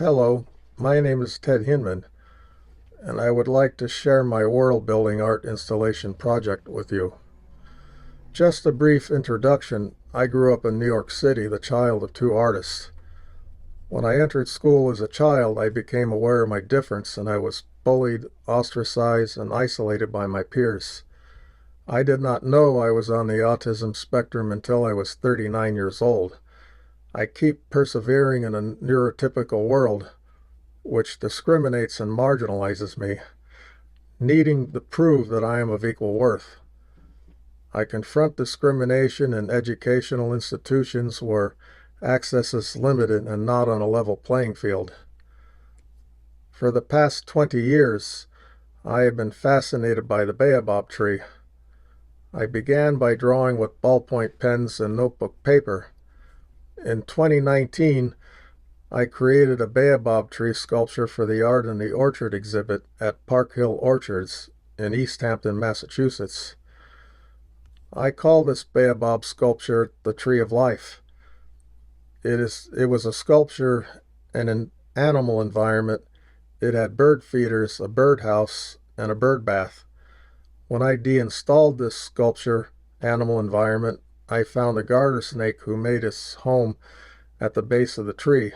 Hello, my name is Ted Hinman, and I would like to share my world-building art installation project with you. Just a brief introduction, I grew up in New York City, the child of two artists. When I entered school as a child, I became aware of my difference, and I was bullied, ostracized, and isolated by my peers. I did not know I was on the autism spectrum until I was 39 years old. I keep persevering in a neurotypical world, which discriminates and marginalizes me, needing to prove that I am of equal worth. I confront discrimination in educational institutions where access is limited and not on a level playing field. For the past 20 years, I have been fascinated by the baobab tree. I began by drawing with ballpoint pens and notebook paper. In 2019, I created a baobab tree sculpture for the Art in the Orchard exhibit at Park Hill Orchards in East Hampton, Massachusetts. I call this baobab sculpture the Tree of Life. It was a sculpture in an animal environment. It had bird feeders, a birdhouse, and a bird bath. When I deinstalled this sculpture animal environment, I found a garter snake who made his home at the base of the tree.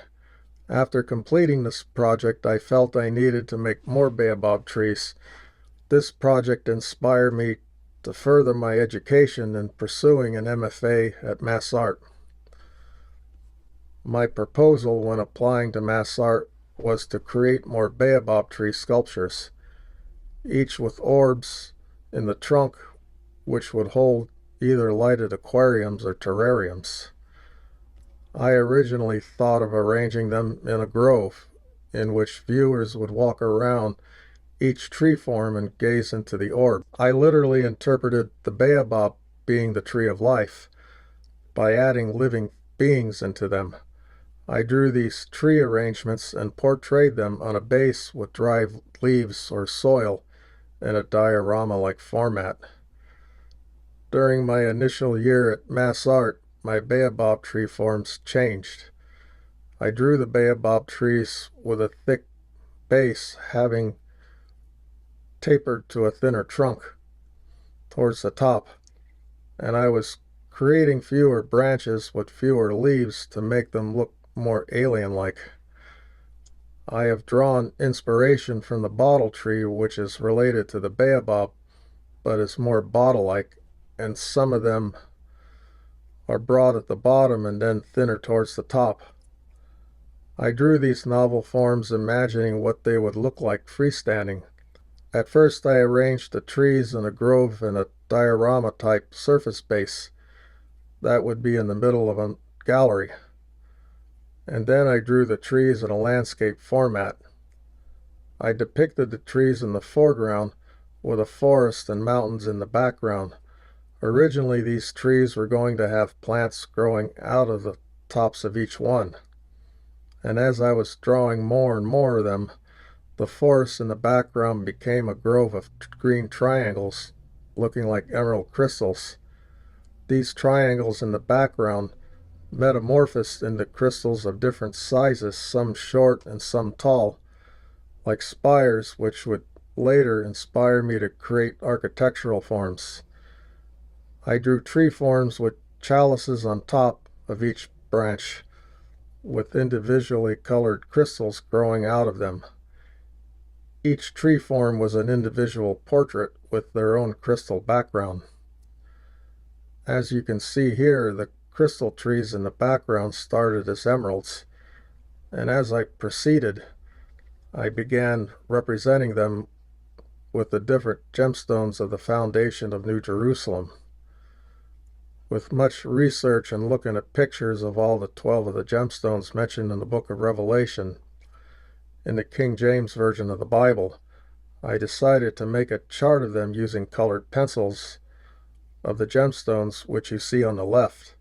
After completing this project, I felt I needed to make more baobab trees. This project inspired me to further my education in pursuing an MFA at Mass Art. My proposal when applying to Mass Art was to create more baobab tree sculptures, each with orbs in the trunk which would hold either lighted aquariums or terrariums. I originally thought of arranging them in a grove in which viewers would walk around each tree form and gaze into the orb. I literally interpreted the baobab being the tree of life by adding living beings into them. I drew these tree arrangements and portrayed them on a base with dry leaves or soil in a diorama-like format. During my initial year at Mass Art, my baobab tree forms changed. I drew the baobab trees with a thick base having tapered to a thinner trunk towards the top, and I was creating fewer branches with fewer leaves to make them look more alien-like. I have drawn inspiration from the bottle tree, which is related to the baobab, but is more bottle-like, and some of them are broad at the bottom and then thinner towards the top. I drew these novel forms imagining what they would look like freestanding. At first I arranged the trees in a grove in a diorama-type surface base that would be in the middle of a gallery, and then I drew the trees in a landscape format. I depicted the trees in the foreground with a forest and mountains in the background. Originally, these trees were going to have plants growing out of the tops of each one. And as I was drawing more and more of them, the forest in the background became a grove of green triangles looking like emerald crystals. These triangles in the background metamorphosed into crystals of different sizes, some short and some tall, like spires, which would later inspire me to create architectural forms. I drew tree forms with chalices on top of each branch, with individually colored crystals growing out of them. Each tree form was an individual portrait with their own crystal background. As you can see here, the crystal trees in the background started as emeralds, and as I proceeded, I began representing them with the different gemstones of the foundation of New Jerusalem. With much research and looking at pictures of all the 12 of the gemstones mentioned in the book of Revelation, in the King James Version of the Bible, I decided to make a chart of them using colored pencils of the gemstones which you see on the left.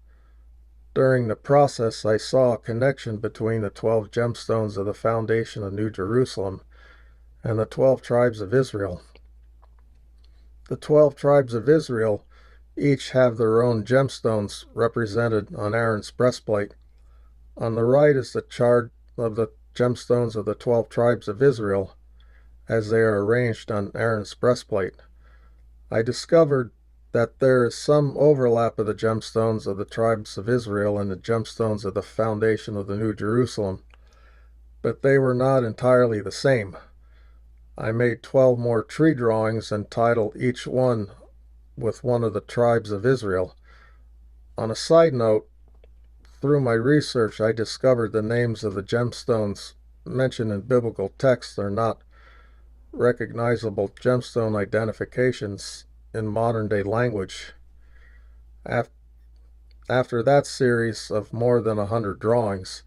During the process, I saw a connection between the 12 gemstones of the foundation of New Jerusalem and the 12 tribes of Israel. The 12 tribes of Israel each have their own gemstones represented on Aaron's breastplate. On the right is the chart of the gemstones of the 12 tribes of Israel as they are arranged on Aaron's breastplate. I discovered that there is some overlap of the gemstones of the tribes of Israel and the gemstones of the foundation of the New Jerusalem, but they were not entirely the same. I made 12 more tree drawings and titled each one with one of the tribes of Israel. On a side note, through my research, I discovered the names of the gemstones mentioned in biblical texts are not recognizable gemstone identifications in modern-day language. After that series of more than 100 drawings,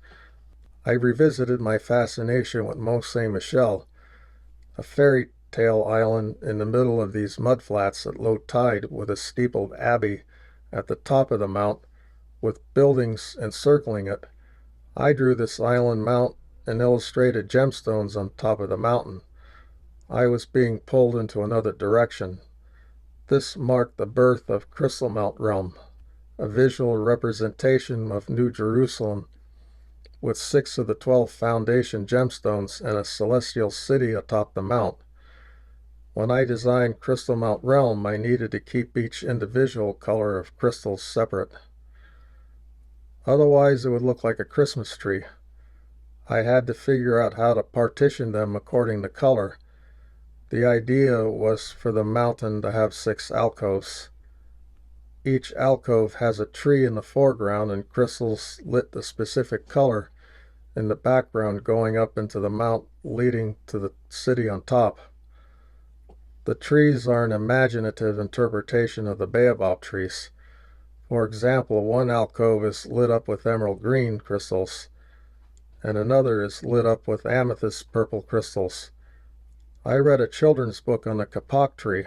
I revisited my fascination with Mont Saint-Michel, a fairy tale island in the middle of these mudflats at low tide with a steepled abbey at the top of the mount with buildings encircling it. I drew this island mount and illustrated gemstones on top of the mountain. I was being pulled into another direction. This marked the birth of Crystal Mount Realm, a visual representation of New Jerusalem with 6 of the 12 foundation gemstones and a celestial city atop the mount. When I designed Crystal Mount Realm, I needed to keep each individual color of crystals separate. Otherwise, it would look like a Christmas tree. I had to figure out how to partition them according to color. The idea was for the mountain to have 6 alcoves. Each alcove has a tree in the foreground and crystals lit the specific color in the background going up into the mount leading to the city on top. The trees are an imaginative interpretation of the baobab trees. For example, one alcove is lit up with emerald green crystals, and another is lit up with amethyst purple crystals. I read a children's book on the kapok tree.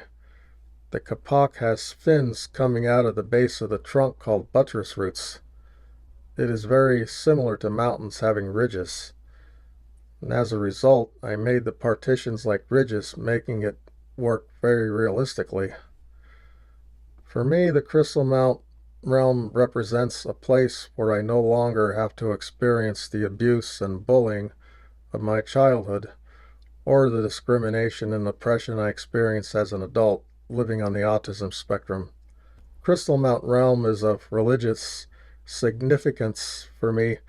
The kapok has fins coming out of the base of the trunk called buttress roots. It is very similar to mountains having ridges. And as a result, I made the partitions like ridges, making it work very realistically. For me, the Crystal Mount Realm represents a place where I no longer have to experience the abuse and bullying of my childhood, or the discrimination and oppression I experienced as an adult living on the autism spectrum. Crystal Mount Realm is of religious significance for me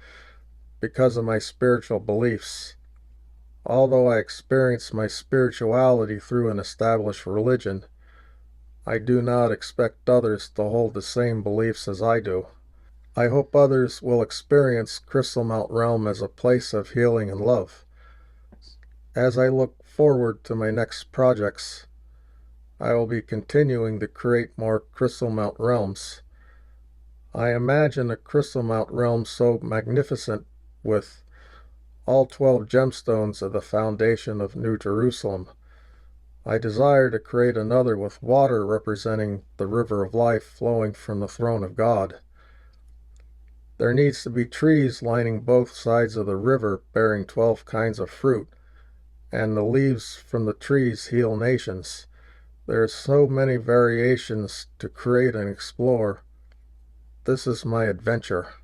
because of my spiritual beliefs. Although I experience my spirituality through an established religion, I do not expect others to hold the same beliefs as I do. I hope others will experience Crystal Mount Realm as a place of healing and love. As I look forward to my next projects, I will be continuing to create more Crystal Mount Realms. I imagine a Crystal Mount Realm so magnificent with all 12 gemstones of the foundation of New Jerusalem. I desire to create another with water representing the river of life flowing from the throne of God. There needs to be trees lining both sides of the river bearing 12 kinds of fruit, and the leaves from the trees heal nations. There are so many variations to create and explore. This is my adventure.